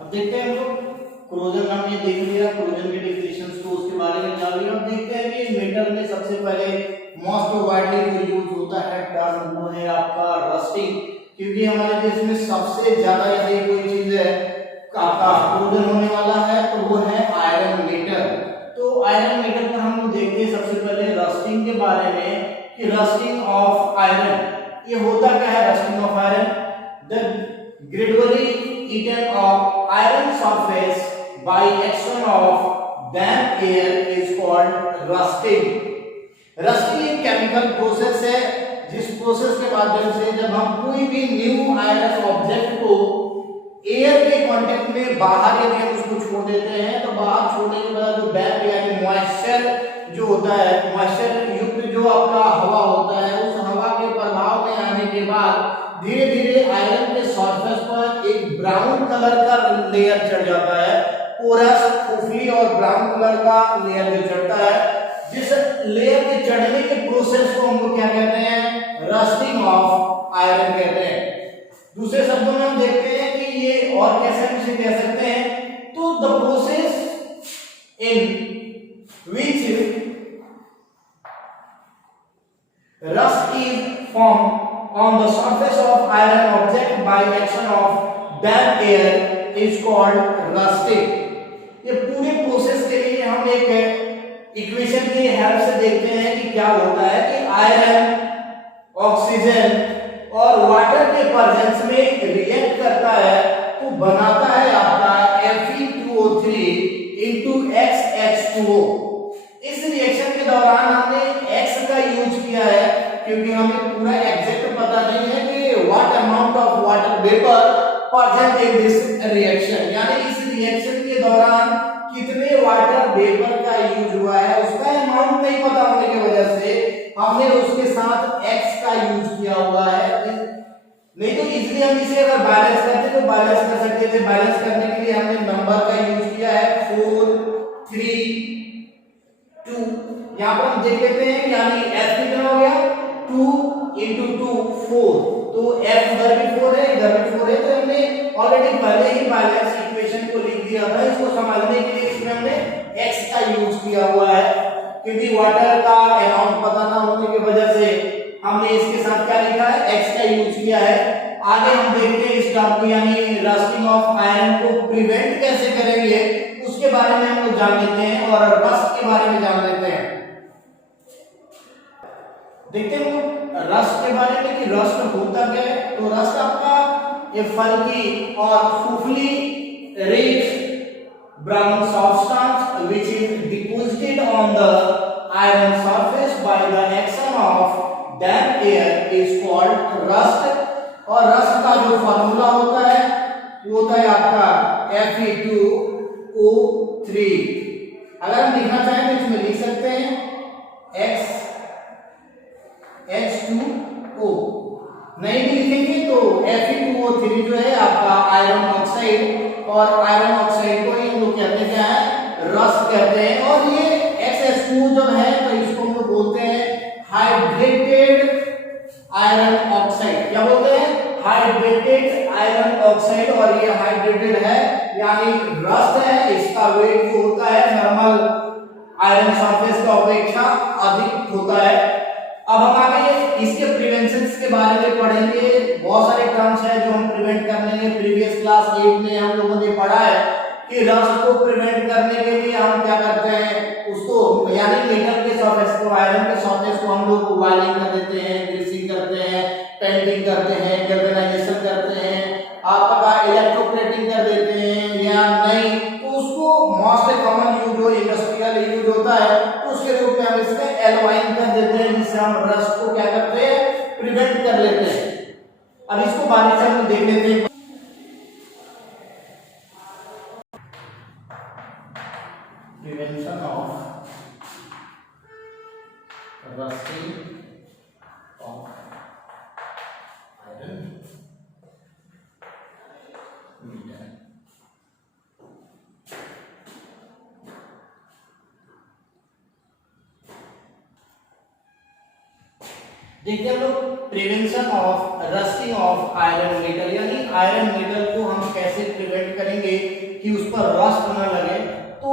अब देखते हैं हम लोग क्रोजन हमने देख लिया, क्रोजन के डेफिनेशंस को उसके बारे में जान लिया। अब देखते हैं कि मेटल में सबसे पहले मोस्ट वाइडली जो यूज होता है टर्म वो है आपका रस्टिंग, क्योंकि हमारे देश में सबसे ज्यादा यदि कोई चीज है आपका क्रोजन होने वाला है तो वो है आयरन मेटल। तो आयरन मेटल पर हम लोग देखते हैं सबसे पहले रस्टिंग के बारे में कि रस्टिंग ऑफ आयरन ये होता क्या है। Rusting of iron, the gradually eaten of iron surface by action of damp air is called rusting. Rusting एक केमिकल प्रोसेस है जिस प्रोसेस के माध्यम से जब हम कोई भी न्यू आयरन ऑब्जेक्ट को एयर के कांटेक्ट में बाहर यदि हम उसको छोड़ देते हैं तो बाहर छोड़ने के बाद जो डैम्प यानी मॉइस्चर जो होता है, मॉइस्चर युक्त जो आपका हवा होता है, उस हवा के प्रभाव में आने के बाद धीरे धीरे आयरन के सरफेस पर एक ब्राउन कलर का लेयर चढ़ जाता है, पोरस फूफली और ब्राउन कलर का लेयर जो चढ़ता है, जिस लेयर के चढ़ने के प्रोसेस को हम लोग क्या कहते हैं, रस्टिंग ऑफ आयरन कहते हैं। दूसरे शब्दों में हम देखते हैं कि ये और कैसे हम इसे कह सकते हैं, तो the process in which rust is formed on the surface of iron object by action of damp air is called rusting. ये पूरे प्रोसेस के लिए हम एक इक्वेशन की हेल्प से देखते हैं कि क्या होता है कि आयरन ऑक्सीजन और वाटर के प्रेजेंस में रिएक्ट करता है तो बनाता है आपका Fe2O3 into XH2O। इस रिएक्शन के दौरान हमने X का यूज किया है क्योंकि हमें पूरा एग्जैक्ट पता नहीं है कि what amount of water vapour present in this reaction, यानी इस रिएक्शन के दौरान कितने वाटर वेपर का यूज हुआ है उसका अमाउंट नहीं पता होने की वजह से हमने उसके साथ X का यूज किया हुआ है। नहीं तो इजीली हम इसे अगर बैलेंस करते तो बैलेंस कर सकते थे। बैलेंस करने के लिए हमने नंबर का यूज किया है 4 3 2। यहां पर हम देख लेते हैं यानी F कितना हो गया 2 into 2 4, तो F उधर भी 4 है इधर भी 4 है, तो हमने ऑलरेडी पहले ही बैलेंस इक्वेशन को लिख दिया था। इसको समझने के लिए इसमें हमने X का यूज किया हुआ है क्योंकि वाटर का अमाउंट पता ना होने की वजह से हमने इसके साथ क्या लिखा है, X का यूज किया है। आगे हम देखते हैं इस टॉपिक यानी रस्टिंग ऑफ आयरन को प्रिवेंट कैसे करेंगे उसके बारे में हम लोग जान लेते हैं और रस्ट के बारे में जान लेते हैं। देखते हैं रस्ट के बारे में कि रस्ट होता क्या है। तो रस्ट आपका ये फल्की और fluffy rich brown substance which is deposited on the iron surface by the action of damp air is called rust. और रस्ट का जो फार्मूला होता है वो होता है आपका Fe2O3। अगर हम लिखना चाहें तो इसमें लिख सकते हैं H2O, नहीं भी लिखेंगे तो Fe2O3 जो है आपका आयरन ऑक्साइड, और आयरन ऑक्साइड को ही हम लोग कहते हैं क्या है, रस्ट कहते हैं। और ये XH2 जब है तो इसको हम लोग बोलते हैं हाइड्रेटेड आयरन ऑक्साइड। क्या बोलते हैं, हाइड्रेटेड आयरन ऑक्साइड। और ये हाइड्रेटेड है यानी रस्ट है, इसका वेट जो होता है नॉर्मल आयरन सरफेस की अपेक्षा अधिक होता है। अब हम आगे इसके प्रिवेंशन के बारे में पढ़ेंगे। बहुत सारे टर्म्स हैं जो हम प्रिवेंट कर लेंगे। प्रीवियस क्लास 8 में हम लोगों ने पढ़ा है कि रस्ट को प्रिवेंट करने के लिए हम क्या करते हैं, उसको यानी मेटल के सरफेस को, आयरन के सरफेस को हम लोग वायलिंग कर देते हैं, ग्रीसिंग करते हैं, पेंटिंग करते हैं, गैल्वेनाइजेशन करते हैं, आपका इलेक्ट्रोप्लेटिंग कर देते हैं या नहीं, तो उसको मोस्ट कॉमन यूज जो इंडस्ट्रियल यूज होता है तो उसके रूप में हम इसमें एल्वाइन कर देते हैं, जिससे हम रस्ट को क्या करते हैं, प्रिवेंट कर लेते हैं। अब इसको बारी से हम देख लेते हैं। Prevention of rusting of iron metal. देखिए हम लोग prevention of rusting of iron metal यानी आयरन मेटल को हम कैसे प्रिवेंट करेंगे पर रस्ट न लगे। तो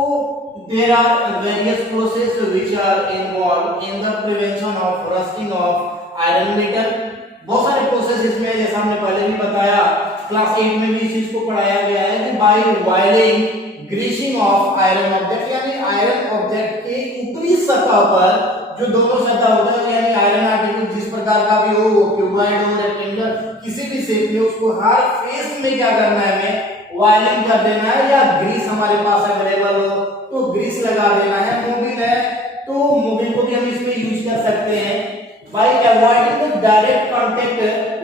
there are various process which are involve in the prevention of rusting of iron metal. बहुत सारे प्रोसेस इसमें, जैसा हमने पहले भी बताया, क्लास 8 में भी इस चीज को पढ़ाया गया है कि by oiling greasing of iron object, यानी आयरन ऑब्जेक्ट के ऊपरी सतह पर जो दोनों सतह होता है, यानी आयरन आर्टिकल जिस प्रकार का भी हो, वो क्यूबॉइड हो, रेक्टेंगल, किसी भी शेप में, उसको हर फेस में क्या करना है, हमें वायलिंग कर देना है, या ग्रीस हमारे पास अवेलेबल हो तो ग्रीस लगा देना है। मोबिल है तो मोबिल को भी हम इसमें यूज कर सकते हैं। by avoiding the direct contact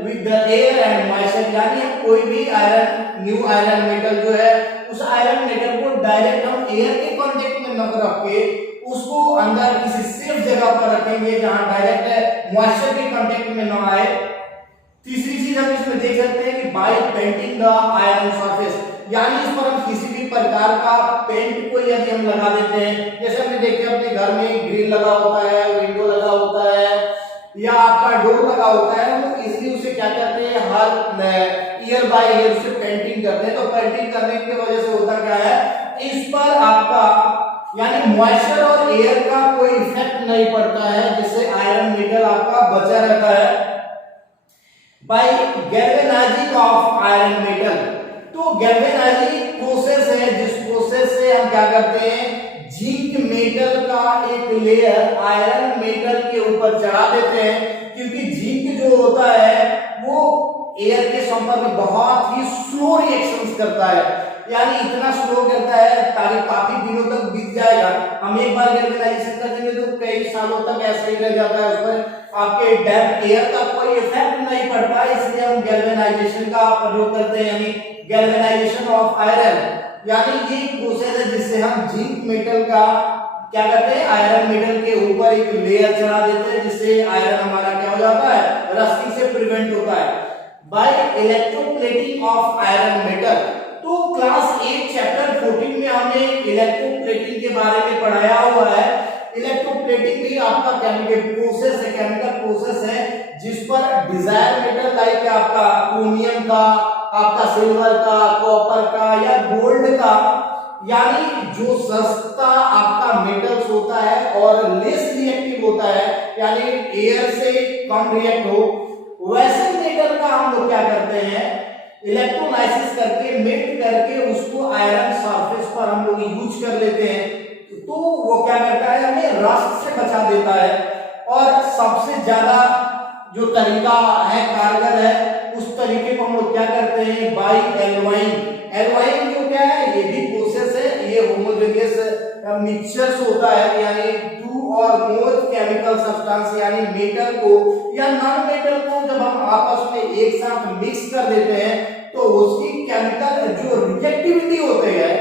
with the air and moisture, यानी हम कोई भी आयरन, न्यू आयरन मेटल जो है, उस आयरन मेटल को डायरेक्ट हम एयर के कांटेक्ट में न रख के उसको अंदर किसी सेफ जगह पर रखेंगे जहां डायरेक्ट मॉइस्चर के कांटेक्ट में न आए। तीसरी चीज हम इसमें देख सकते हैं कि by painting the iron surface, यानी इस पर हम किसी भी प्रकार का पेंट को यदि हम लगा देते हैं, जैसे हमने देखे अपने घर में ग्रिल लगा होता है, विंडो लगा होता है, या आपका डोर लगा होता है, हम इसलिए उसे क्या करते हैं, हर ईयर बाय ईयर उसे पेंटिंग करते हैं। तो पेंटिंग करने की वजह से होता क्या है, इस पर आपका यानी मॉइस्चर और एयर का कोई इफेक्ट नहीं पड़ता है, जिससे आयरन मेटल आपका बचा रहता है। By galvanizing of iron metal, तो गैल्वेनाइजिंग प्रोसेस है जिस प्रोसेस से हम क्या करते हैं, जिंक मेटल का एक लेयर आयरन मेटल के ऊपर चढ़ा देते हैं, क्योंकि जिंक जो होता है वो एयर के संपर्क में बहुत ही स्लो रिएक्शंस करता है, यानी इतना स्लो करता है ताकि काफी दिनों तक बीत जाएगा। हम एक बार गैल्वेनाइजेशन कर देंगे तो कई सालों तक ऐसे ही रह जाता है, उस पर आपके डैम्प एयर का कोई इफेक्ट नहीं पड़ता, इसलिए हम गैल्वेनाइजेशन का प्रयोग करते हैं, यानी गैल्वेनाइजेशन ऑफ आयरन, यानी ये प्रोसेस है जिससे हम जिंक मेटल का क्या करते हैं, आयरन मेटल के ऊपर एक लेयर चढ़ा देते हैं, जिससे आयरन हमारा क्या हो जाता है, रस्टिंग से प्रिवेंट होता है। By electroplating of iron metal, तो क्लास 8 चैप्टर 14 में हमने इलेक्ट्रोप्लेटिंग के बारे में पढ़ाया हुआ है। इलेक्ट्रोप्लेटिंग भी आपका केमिकल प्रोसेस है, केमिकल प्रोसेस है जिस पर डिजायर मेटल लाइक आपका क्रोमियम का, आपका सिल्वर का, कॉपर का या गोल्ड का, यानी जो सस्ता आपका मेटल्स होता है और लेस रिएक्टिव होता है, यानी एयर से कम रिएक्ट हो, वैसे मेटल का हम लोग क्या करते हैं, इलेक्ट्रोलाइसिस करके मेल्ट करके उसको आयरन सरफेस पर हम लोग यूज कर लेते हैं। तो वो क्या करता है, हमें रस्ट से बचा देता है। और सबसे ज्यादा जो तरीका है, कारगर है, उस तरीके को हम लोग क्या करते हैं, बाय एल्वाइन। एल्वाइन जो क्या है, ये भी प्रोसेस है, ये होमोजेनियस मिक्सचर्स होता है, यानी टू और मोर केमिकल सब्सटेंस यानी मेटल को या नॉन मेटल को जब हम आपस में एक साथ मिक्स कर देते हैं तो उसकी केमिकल जो रिएक्टिविटी होती है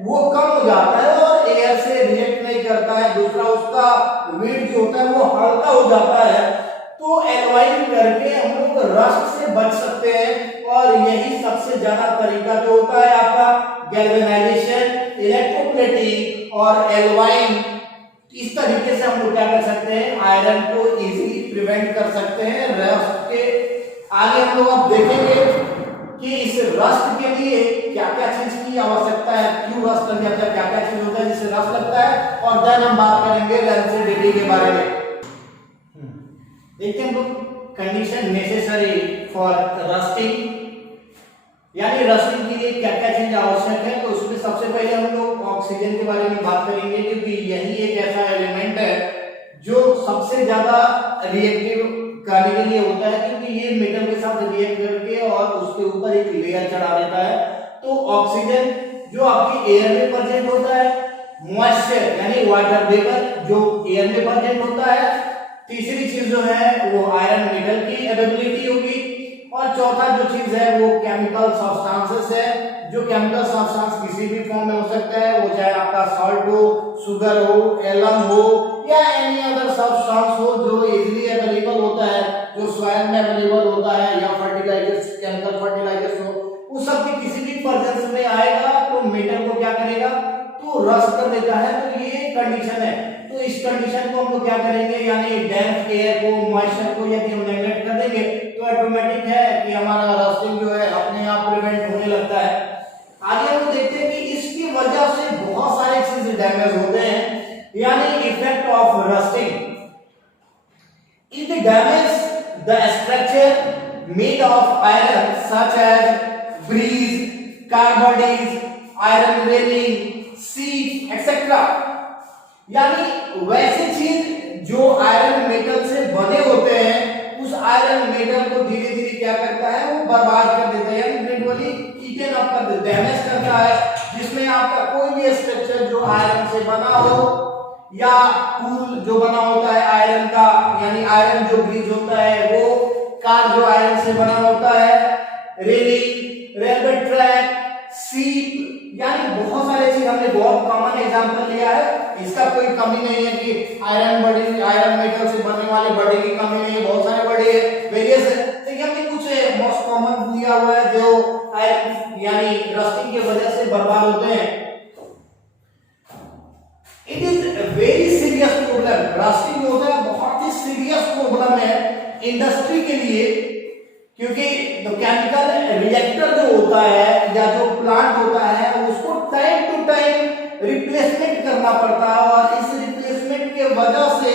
वो कम हो जाता है और एयर से रिएक्ट नहीं करता है। दूसरा, उसका वेट जो होता है वो हल्का हो जाता है। तो एल्वाइन करके हम लोग रस्ट से बच सकते हैं, और यही सबसे ज्यादा तरीका जो होता है आपका गैल्वेनाइजेशन, इलेक्ट्रोप्लेटिंग और एल्वाइन। इस तरीके से हम लोग क्या कर सकते हैं, आयरन को इजीली प्रिवेंट कर सकते हैं रस्ट के। आगे हम लोग अब देखेंगे कि इस रस्ट के लिए क्या क्या चीज की आवश्यकता है, क्यों रस्ट लग जाता है, क्या क्या चीज होता है जिससे रस्ट लगता है, और देन हम बात करेंगे रेंसिडिटी के बारे में। देखते हैं हम लोग कंडीशन नेसेसरी फॉर रस्टिंग, यानी रस्टिंग के लिए क्या क्या चीज आवश्यक है। तो उसमें सबसे पहले हम लोग ऑक्सीजन के बारे में बात करेंगे, क्योंकि यही एक ऐसा एलिमेंट है जो सबसे ज्यादा रिएक्टिव करने के लिए होता है, क्योंकि ये मेटल के साथ रिएक्ट करके और उसके ऊपर एक लेयर चढ़ा देता है। तो ऑक्सीजन जो आपकी एयर में प्रेजेंट होता है, मॉइस्चर यानी वाटर वेपर जो एयर में प्रेजेंट होता है, तीसरी चीज जो है वो आयरन मेटल की अवेलेबिलिटी होगी, और चौथा जो चीज है वो केमिकल सब्सटेंसेस है। जो केमिकल सब्सटेंस किसी भी फॉर्म में हो सकता है, वो चाहे आपका सॉल्ट हो, शुगर हो, एलम हो या एनी अदर सब्सटेंस हो जो इजीली अवेलेबल होता है, जो सॉइल में अवेलेबल होता है, या फर्टिलाइजर्स, केमिकल फर्टिलाइजर्स हो, उस सब के किसी भी प्रेजेंस में आएगा तो मेटल को क्या करेगा, तो रस्ट कर देता है। तो ये कंडीशन है। तो इस कंडीशन को हम लोग क्या करेंगे, यानी डैम्प एयर को, मॉइस्चर को यदि हम नेगलेक्ट कर देंगे तो ऑटोमेटिक है कि हमारा रस्टिंग जो है अपने आप प्रिवेंट होने लगता है। आगे हम देखते हैं कि इसके यानी effect of rusting. It damages the structure made of iron such as grease, car bodies, iron railing, seats, etc. यानी वैसे चीज जो आयरन मेटल से बने होते हैं उस आयरन मेटल को धीरे धीरे क्या करता है, वो बर्बाद कर देता है, यानी ग्रेजुअली ईटन अप कर देता है, डैमेज करता है। जिसमें आपका कोई भी स्ट्रक्चर जो आयरन से बना हो या टूल जो बना होता है आयरन का, यानी आयरन जो ग्रीज होता है वो, कार जो आयरन से बना होता है, रेलिंग, रेलवे ट्रैक, सीट, यानी बहुत सारे चीज हमने बहुत कॉमन एग्जांपल लिया है। इसका कोई कमी नहीं है कि आयरन बॉडी, आयरन मेटल से बनने वाले बॉडी की कमी नहीं है, बहुत सारे बॉडी है, वेरियस है, लेकिन हमने कुछ मोस्ट कॉमन लिया हुआ है जो आयरन यानी रस्टिंग की वजह से बर्बाद होते हैं। It is very serious problem. Rusting होता है बहुत ही सीरियस प्रॉब्लम है इंडस्ट्री के लिए, क्योंकि जो केमिकल रिएक्टर जो होता है या जो प्लांट होता है उसको टाइम टू टाइम रिप्लेसमेंट करना पड़ता है, और इस रिप्लेसमेंट के वजह से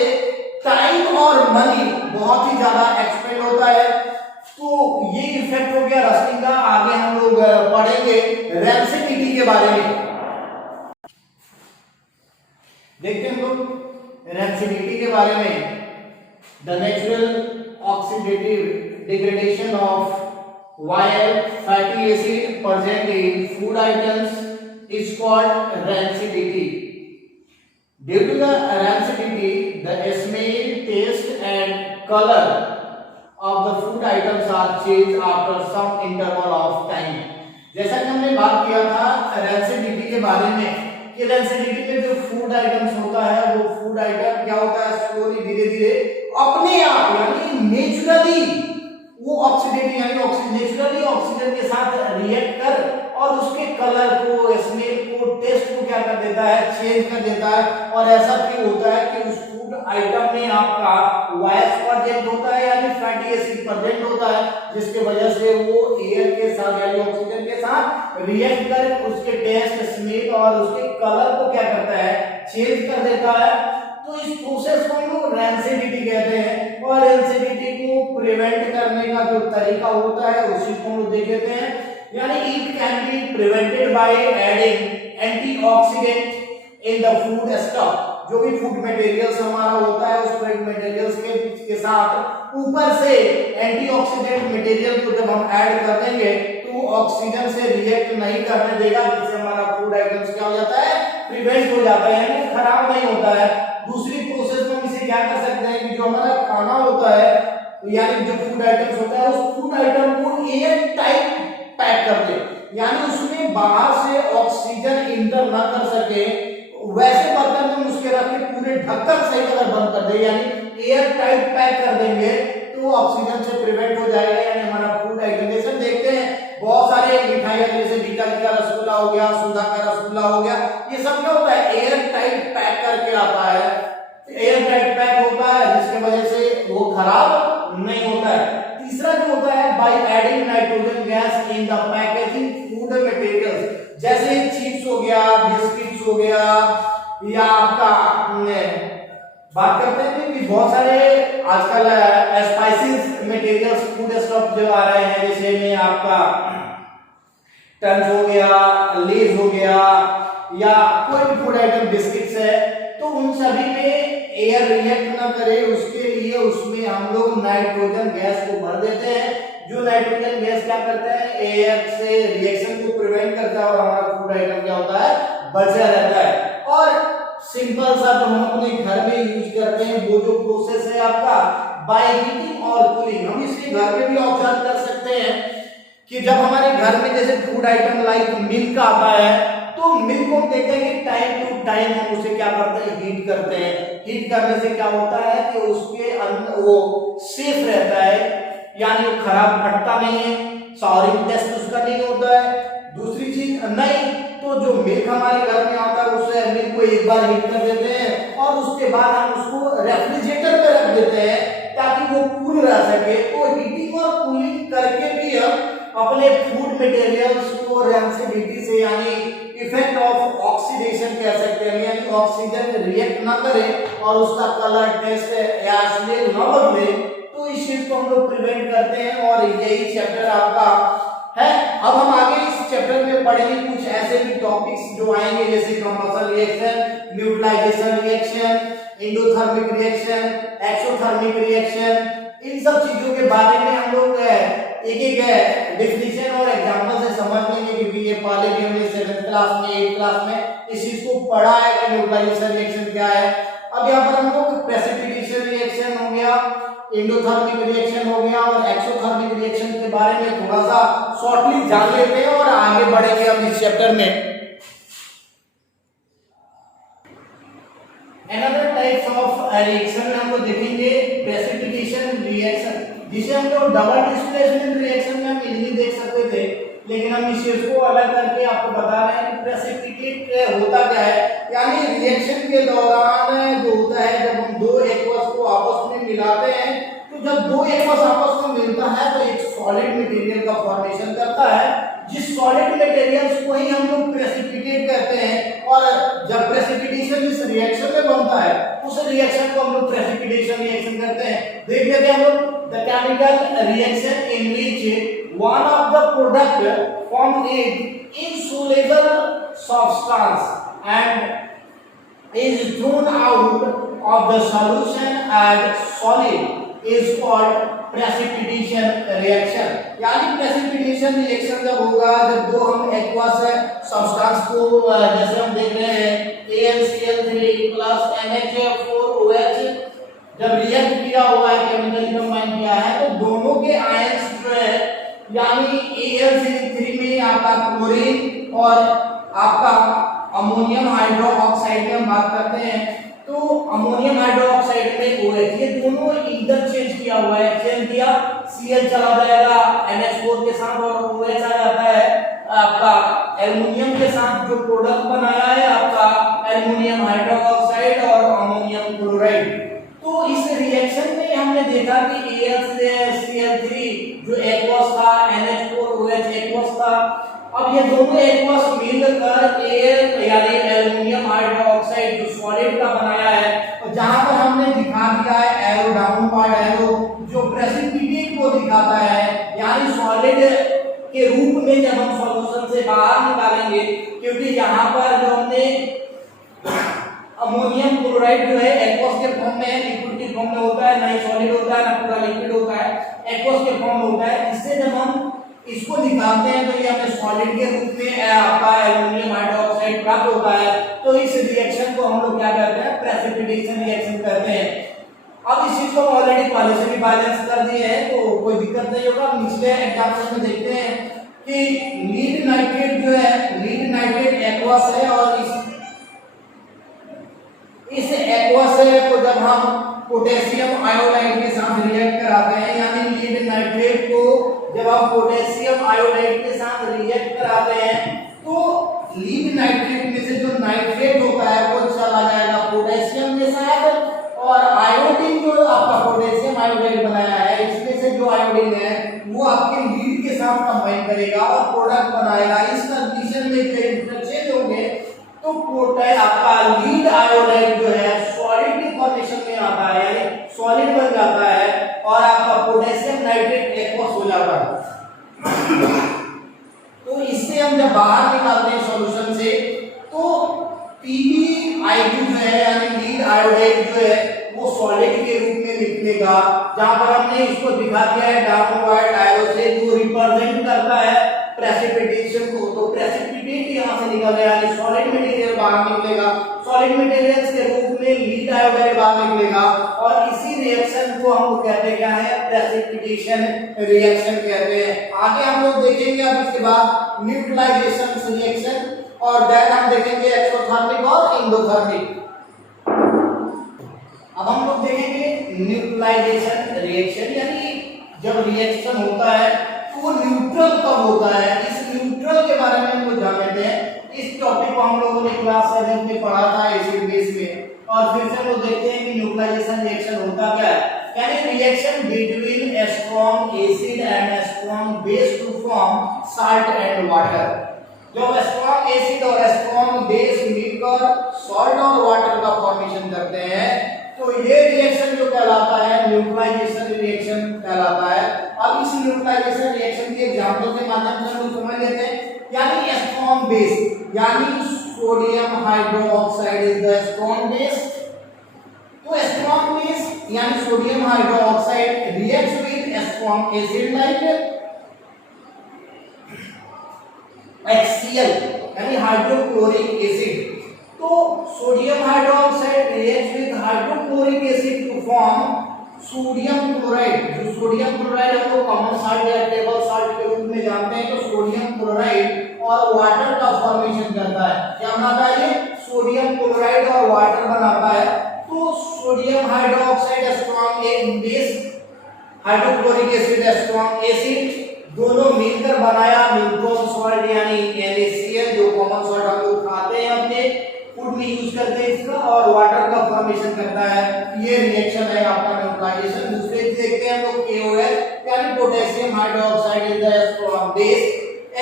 टाइम और मनी बहुत ही ज्यादा एक्सपेंड होता है। तो ये इफेक्ट हो गया रस्टिंग का। आगे हम लोग पढ़ेंगे रैंसिडिटी के बारे में। देखते हैं हम लोग रैंसिडिटी के बारे में। The natural oxidative degradation of while fatty acid present in food items is called rancidity. Due to the rancidity, the smell, taste and color of the food items are changed after some interval of time. जैसा कि हमने बात किया था rancidity के बारे में कि rancidity में जो फूड आइटम्स होता है वो फूड आइटम क्या होता है, स्लोली धीरे धीरे अपने आप यानी नेचुरली वो ऑक्सीडेट यानी नेचुरली ऑक्सीजन के साथ रिएक्ट कर और उसके कलर को, स्मेल को, टेस्ट को क्या कर देता है, चेंज कर देता है। और ऐसा क्यों होता है कि उस फूड आइटम में आपका वायस प्रेजेंट होता है यानी फैटी एसिड प्रेजेंट होता है, जिसके वजह से वो एयर के साथ यानी ऑक्सीजन के साथ रिएक्ट कर उसके टेस्ट, स्मेल और उसके कलर को क्या करता है, चेंज कर देता है। तो इस प्रोसेस को हम लोग रैंसिडिटी कहते हैं, और रैंसिडिटी को प्रिवेंट करने का जो तरीका होता है उसी को हम लोग देख लेते हैं। यानी it can be prevented by adding antioxidant in the food stuff. जो भी फूड मटेरियल्स हमारा होता है उस फूड मटेरियल्स के साथ ऊपर से एंटीऑक्सीडेंट मटेरियल को जब हम ऐड कर देंगे तो ऑक्सीजन से रिएक्ट नहीं करने देगा, जिससे हमारा फूड आइटम्स क्या हो जाता है, प्रिवेंट हो जाता है यानी खराब नहीं होता है। दूसरी प्रोसेस में हम इसे क्या कर सकते हैं कि जो हमारा खाना होता है यानी जो फूड आइटम्स होता है उस फूड आइटम को एयर टाइट पैक कर दे, यानी उसमें बाहर से ऑक्सीजन इंटर ना कर सके वैसे बर्तन में उसके रख के पूरे ढक्कन सही तरह बंद कर दे, यानी एयर टाइट पैक कर देंगे तो ऑक्सीजन से प्रिवेंट हो जाएगा यानी हमारा फूड आइटम। जैसे देखते हैं बहुत सारे मिठाइयां जैसे बीका बीका रसगुल्ला हो गया, सुधा का रसगुल्ला हो गया, ये सब क्या होता है, एयर टाइट पैक करके आता है, एयर टाइट पैक होता है जिसके वजह से वो खराब नहीं होता है। तीसरा जो होता है by adding nitrogen gas in the packaging food materials, जैसे चिप्स हो गया, बिस्किट्स हो गया, या आपका बात करते हैं कि बहुत सारे आजकल स्पाइसेस मटेरियल्स फूड स्टफ जो आ रहे हैं, जैसे में आपका टंच हो गया, लेज हो गया, या कोई भी फूड आइटम बिस्किट्स है, तो उन सभी में एयर रिएक्ट ना करे उसके लिए उसमें हम लोग नाइट्रोजन गैस को भर देते हैं। जो नाइट्रोजन गैस क्या करता है, एयर से रिएक्शन को प्रिवेंट करता है और हमारा फूड आइटम क्या होता है, बचा रहता है। और सिंपल सा जो हम अपने घर में यूज करते हैं वो जो प्रोसेस है आपका बाय हीटिंग और कूलिंग, हम इसे घर में भी ऑब्जर्व कर सकते हैं कि जब हमारे घर में जैसे फूड आइटम लाइक मिल्क आता है तो मिल्क को देखते हैं कि टाइम टू टाइम हम उसे क्या करते हैं, हीट करते हैं। हीट करने से क्या होता है कि उसके अंदर वो सेफ रहता है यानी वो खराब फटता नहीं है, सॉरिंग टेस्ट उसका नहीं होता है। दूसरी चीज नहीं तो जो मिल्क हमारे घर में आता है उसे मिल्क को एक बार हीट कर देते हैं और उसके बाद हम उसको रेफ्रिजरेटर पे रख देते हैं ताकि वो कूल रह सके। तो हीटिंग और कूलिंग करके भी हम अपने फूड मटेरियल्स को रैंसिडिटी से यानी इफेक्ट ऑफ ऑक्सीडेशन कह सकते हैं, यानी ऑक्सीजन रिएक्ट ना करे और उसका कलर, टेस्ट या स्मेल ना बदले, तो इस चीज को हम लोग प्रिवेंट करते हैं। और यही चैप्टर आपका है। अब हम आगे इस चैप्टर में पढ़ेंगे कुछ ऐसे भी टॉपिक्स जो आएंगे, जैसे combustion reaction, neutralisation reaction, endothermic reaction, exothermic reaction, इन सब चीजों के बारे में हम लोग एक एक डेफिनेशन और एग्जांपल से समझ लेंगे, क्योंकि ये पहले भी हमने 7th क्लास में 8th क्लास में इस चीज को पढ़ा है कि न्यूट्रलाइजेशन रिएक्शन क्या है। अब यहाँ पर हम लोग प्रेसिपिटेशन रिएक्शन हो गया, एंडोथर्मिक रिएक्शन हो गया और एक्सोथर्मिक रिएक्शन के बारे में थोड़ा सा शॉर्टली जान लेते हैं और आगे बढ़ेंगे हम इस चैप्टर में। Another types of reaction में हम लोग देखेंगे प्रेसिपिटेशन रिएक्शन, जिसे हम लोग डबल डिस्प्लेसमेंट रिएक्शन में हम इजीली देख सकते थे, लेकिन हम इस चीज को अलग करके आपको बता रहे हैं कि प्रेसिपिटेट होता क्या है। यानी रिएक्शन के दौरान जो होता है, जब हम दो एक्वस को आपस में मिलाते हैं, तो जब दो एक्वस आपस में मिलता है तो एक सॉलिड मटेरियल का फॉर्मेशन करता है, जिस सॉलिड मटेरियल्स को ही हम लोग प्रेसिपिटेट कहते हैं। और जब प्रेसिपिटेशन इस रिएक्शन में बनता है, उस रिएक्शन को हम लोग प्रेसिपिटेशन रिएक्शन कहते हैं। देख लेते हैं हम लोग the chemical reaction in which one of the product form is insoluble substance and is thrown out of the solution as solid is called precipitation reaction। यानी प्रेसिपिटेशन रिएक्शन जब होगा, जब दो हम एक्वस सब्सटेंस को, जैसे हम देख रहे हैं AlCl3 प्लस NH4OH, जब रिएक्ट किया हुआ है, केमिकली कंबाइन किया है, तो दोनों के आयंस जो है, यानी AlCl3 में आपका क्लोरीन और आपका अमोनियम हाइड्रोक्साइड में हम बात करते हैं, तो अमोनियम हाइड्रोक्साइड में OH, ये दोनों इंटरचेंज किया हुआ है, एक्सचेंज किया, Cl चला जाएगा NH4 के साथ और OH आ जाता है आपका एल्युमिनियम के साथ। जो प्रोडक्ट बनाया है आपका एल्युमिनियम हाइड्रोक्साइड और अमोनियम क्लोराइड। तो इस रिएक्शन में हमने देखा कि AlCl3 जो एक्वस था, NH4OH एक्वस था, अब ये दोनों एक्वस मिलकर Al यानी एल्युमिनियम हाइड्रोक्साइड जो सॉलिड का बनाया है, और जहां पर हमने दिखा दिया है एरो, डाउनवर्ड एरो, जो प्रेसिपिटेट को दिखाता है, यानी सॉलिड के रूप में जब हम सॉल्यूशन से बाहर निकालेंगे, क्योंकि यहाँ पर जो हमने अमोनियम क्लोराइड जो है एक्वस के फॉर्म में है, लिक्विड के फॉर्म में होता है, ना ही सॉलिड होता है ना पूरा लिक्विड होता है, एक्वस के फॉर्म में होता है। इससे जब हम इसको निकालते हैं तो ये हमें सॉलिड के रूप में आपका एल्युमिनियम हाइड्रोक्साइड प्राप्त होता है। तो इस रिएक्शन को हम लोग क्या कहते हैं, प्रेसिपिटेशन रिएक्शन कहते हैं। अब इस चीज को ऑलरेडी पहले से भी बैलेंस कर दिए हैं, तो कोई दिक्कत नहीं होगा। निचले एग्जांपल में देखते हैं कि लीड नाइट्रेट जो है, लीड नाइट्रेट एक्वस है, और इस एक्वस को जब हम पोटेशियम आयोडाइड के साथ रिएक्ट कराते हैं, यानी लीड नाइट्रेट को जब हम पोटेशियम आयोडाइड के साथ रिएक्ट कराते हैं, तो लीड नाइट्रेट में से जो नाइट्रेट होता है वो चला जाएगा पोटेशियम के साथ, और आयोडीन जो आपका पोटेशियम आयोडाइड बनाया है, इसमें से जो आयोडीन है वो आपके लीड के साथ कंबाइन करेगा और प्रोडक्ट बनाएगा। इस कंडीशन में जो इंटरचेंज होंगे तो पोटेशियम आपका लीड आयोडाइड जो है सॉलिड की फॉर्मेशन में आता है, यानी सॉलिड बन जाता है, और आपका पोटेशियम नाइट्रेट एक्वस हो जाता है। तो इससे हम जब बाहर निकालते हैं सॉल्यूशन से, तो PbI2 जो है, यानी लीड आयोडाइड जो है वो सॉलिड के रूप में निकलेगा। जहां पर हमने इसको दिखा दिया है डाउनवर्ड एरो से, जो रिप्रेजेंट करता है प्रेसिपिटेशन को। तो प्रेसिपिटेट यहां से निकल गया, यानी सॉलिड मटेरियल बाहर निकलेगा, सॉलिड मटेरियल्स के रूप में लीड आयोडाइड बाहर निकलेगा, और इसी रिएक्शन को हम कहते हैं क्या है, प्रेसिपिटेशन रिएक्शन कहते हैं। आगे हम लोग देखेंगे अब इसके बाद न्यूट्रलाइजेशन रिएक्शन, और देन हम देखेंगे एक्सोथर्मिक और एंडोथर्मिक। अब हम लोग देखेंगे न्यूट्रलाइजेशन रिएक्शन, यानी जब रिएक्शन होता है तो वो न्यूट्रल कब होता है, इस न्यूट्रल के बारे में हम लोग जान लेते हैं। इस टॉपिक को हम लोगों ने क्लास 7 में पढ़ा था एसिड बेस में, और फिर से हम लोग देखते हैं कि न्यूट्रलाइजेशन रिएक्शन होता क्या है। यानी reaction between a strong acid and a strong base to form salt and water. जब स्ट्रॉन्ग एसिड और स्ट्रॉन्ग बेस मीट मिलकर सॉल्ट और वाटर का फॉर्मेशन करते हैं, तो ये रिएक्शन जो कहलाता है न्यूट्रलाइजेशन रिएक्शन कहलाता है। अब इस न्यूट्रलाइजेशन रिएक्शन के एग्जांपल के माध्यम से हम समझ लेते हैं। यानी स्ट्रॉन्ग बेस, यानी sodium hydroxide is the strong base. तो स्ट्रॉन्ग बेस यानी sodium hydroxide reacts with strong acid like HCl यानी हाइड्रोक्लोरिक एसिड। तो sodium hydroxide reacts with hydrochloric acid to form sodium chloride. जो सोडियम क्लोराइड हम लोग common salt या table salt के रूप में जानते हैं, तो सोडियम क्लोराइड और वाटर का फॉर्मेशन करता है। क्या बनाता है ये? सोडियम क्लोराइड और वाटर बनाता है। तो sodium hydroxide strong base, hydrochloric acid strong acid, दोनों मिलकर बनाया न्यूट्रॉन सॉल्ट यानी NaCl, जो कॉमन सॉल्ट हम लोग खाते हैं अपने फूड में यूज करते हैं इसका, और वाटर का फॉर्मेशन करता है। ये रिएक्शन है आपका न्यूट्रलाइजेशन। दूसरे देखते हैं हम लोग KOH यानी potassium hydroxide is the strong base,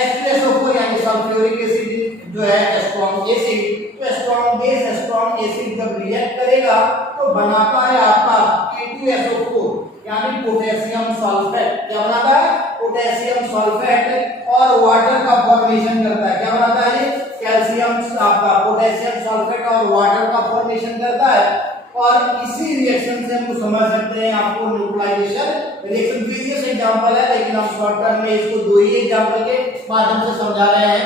H2SO4 यानी सल्फ्यूरिक एसिड जो है स्ट्रॉन्ग एसिड। तो स्ट्रॉन्ग बेस स्ट्रॉन्ग एसिड जब रिएक्ट करेगा तो बनाता है आपका K2SO4 यानी पोटेशियम सल्फेट। क्या बनाता है? पोटेशियम सल्फेट, और वाटर का फॉर्मेशन करता है। क्या बनाता है ये? कैल्शियम आपका पोटेशियम सल्फेट और वाटर का फॉर्मेशन करता है। और इसी रिएक्शन से हम समझ सकते हैं आपको न्यूट्रलाइजेशन रिएक्शन। प्रीवियस एग्जांपल है, लेकिन हम शॉर्ट टर्म में इसको दो ही एग्जांपल के माध्यम से समझा रहे हैं।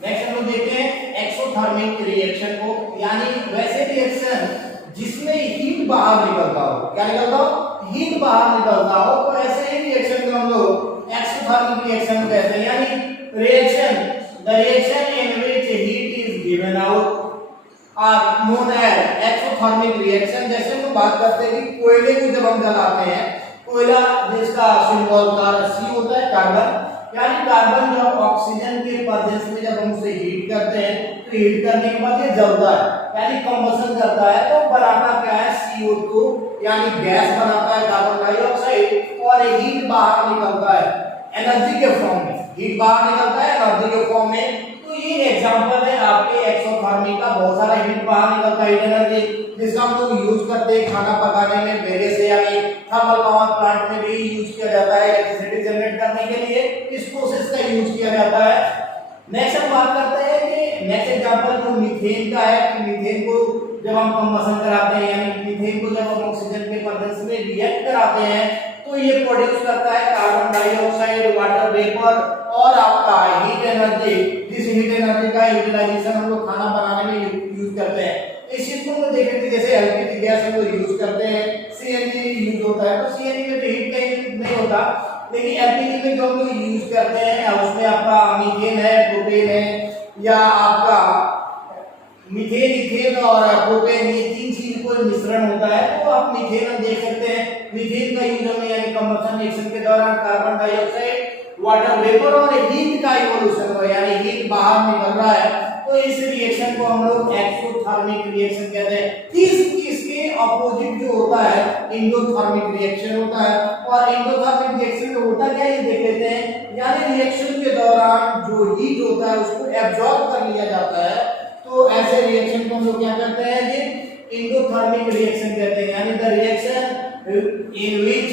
नेक्स्ट हम लोग देखते हैं एक्सोथर्मिक रिएक्शन को, यानी वैसे रिएक्शन जिसमें हीट बाहर निकलता हो। क्या निकलता हो? हीट बाहर निकलता हो, तो ऐसे ही रिएक्शन को हम लोग एक्सोथर्मिक रिएक्शन कहते हैं। यानी the reaction in which heat is given out are known as exothermic reaction. जैसे हम बात करते हैं कि कोयले को जब हम जलाते हैं, कोयला जिसका सिंबल C होता है, कार्बन, यानी कार्बन जब ऑक्सीजन के प्रेजेंस में जब हम उसे हीट करते हैं, तो हीट करने के बाद ये जलता है यानी कंबशन करता है। तो बनाता क्या है? CO2 यानी गैस बनाता है, कार्बन डाइऑक्साइड, और हीट बाहर निकलता है एनर्जी के फॉर्म में। हीट बाहर निकलता है एनर्जी के फॉर्म में। तो ये एग्जांपल है आपके एक्सोथर्मिक का। बहुत सारा हीट बाहर निकलता है, एनर्जी, जिसका हम लोग यूज करते हैं खाना पकाने में, पहले से यानी थर्मल पावर प्लांट में भी यूज किया जाता है इलेक्ट्रिसिटी जनरेट करने के लिए। इस प्रोसेस का यूज किया जाता है। नेक्स्ट हम बात करते हैं कि नेक्स्ट एग्जांपल जो मीथेन का है कि मीथेन को जब हम कंबशन कराते हैं, यानी मीथेन को जब हम ऑक्सीजन के प्रेजेंस में रिएक्ट कराते हैं, तो ये प्रोड्यूस करता है कार्बन डाइऑक्साइड, वाटर वेपर और आपका हीट एनर्जी। जिस हीट एनर्जी का यूटिलाइजेशन हम लोग खाना बनाने में यूज करते हैं। इस चीज को हम देखेंगे, जैसे LPG गैस हम लोग यूज करते हैं, CNG यूज होता है, तो CNG में तो हीट का यूज नहीं होता, लेकिन LPG में जो हम लोग यूज करते हैं उसमें आपका मीथेन है, प्रोपेन है, या आपका मीथेन, इथेन और प्रोपेन, ये तीन चीज को मिश्रण होता है। तो आप मीथेन हम देख सकते हैं, मीथेन का यूज हमें यानी कंबशन रिएक्शन के दौरान कार्बन डाइऑक्साइड, वाटर वेपर और हीट का इवोल्यूशन हो, यानी हीट बाहर निकल रहा है, तो इस रिएक्शन को हम लोग एक्सोथर्मिक रिएक्शन कहते हैं। इसके अपोजिट जो होता है एंडोथर्मिक रिएक्शन होता है। और एंडोथर्मिक रिएक्शन में होता क्या है ये देख लेते हैं। यानी रिएक्शन के दौरान जो हीट होता है उसको एब्जॉर्ब कर लिया जाता है, तो ऐसे रिएक्शन को हम लोग क्या कहते हैं? ये एंडोथर्मिक रिएक्शन कहते हैं। यानी the reaction in which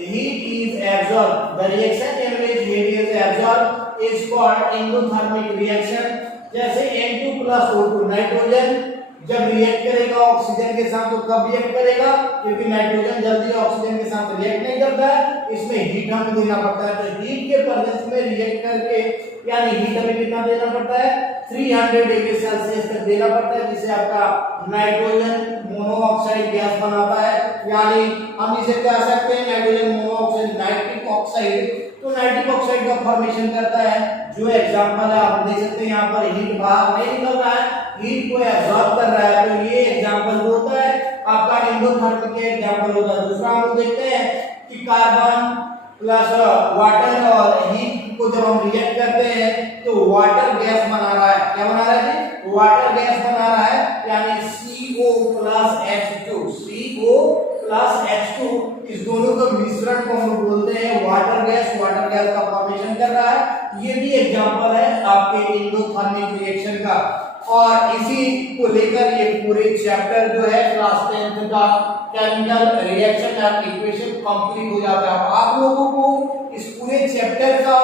heat is absorbed, the reaction in which heat is absorbed is called endothermic reaction। जैसे N2+O2 नाइट्रोजन जब रिएक्ट करेगा ऑक्सीजन के साथ, तो कब रिएक्ट करेगा? क्योंकि नाइट्रोजन जल्दी ऑक्सीजन के साथ रिएक्ट नहीं करता है, इसमें हीट हमें देना पड़ता है। तो हीट के प्रेजेंस में रिएक्ट करके, यानी हीट हमें कितना देना पड़ता है? 300 डिग्री सेल्सियस तक देना पड़ता है, जिसे आपका नाइट्रोजन मोनोऑक्साइड गैस बनाता है। यानी हम इसे कह सकते हैं नाइट्रोजन मोनोऑक्साइड, नाइट्रिक ऑक्साइड। तो नाइट्रिक ऑक्साइड का फॉर्मेशन करता है। जो एग्जांपल है आप देख सकते हैं, यहाँ पर हीट बाहर नहीं निकल रहा है, हीट को एब्जॉर्ब कर रहा है। तो ये एग्जांपल होता है आपका एंडोथर्मिक के एग्जांपल होता है। दूसरा हम लोग देखते हैं कि कार्बन प्लस वाटर और हीट को जब हम रिएक्ट करते हैं तो वाटर गैस बना रहा है। क्या बना रहा है जी? वाटर गैस बना रहा है, यानी CO+H2। CO+H2 इस दोनों को जो मिश्रण को हम बोलते हैं वाटर गैस का फॉर्मेशन कर रहा है। ये भी एग्जांपल है आपके एंडोथर्मिक रिएक्शन का। और इसी को लेकर ये पूरे चैप्टर जो है क्लास 10th का chemical reaction and equation complete हो जाता है। आप लोगों को इस पूरे चैप्टर का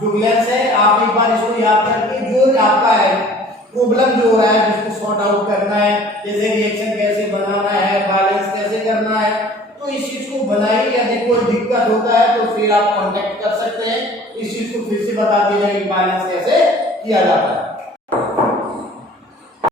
जो लेंस है आप एक बार इसको याद करके जो आपका है प्रॉब्लम जो हो रहा है जिसको सॉर्ट आउट करना है, जैसे रिएक्शन कैसे बनाना है, बैलेंस कैसे करना है, तो इस चीज को बनाइए। यदि कोई दिक्कत होता है तो फिर आप कांटेक्ट कर सकते हैं, इस चीज को फिर से बता दिया जाएगा कि बैलेंस कैसे किया जाता है।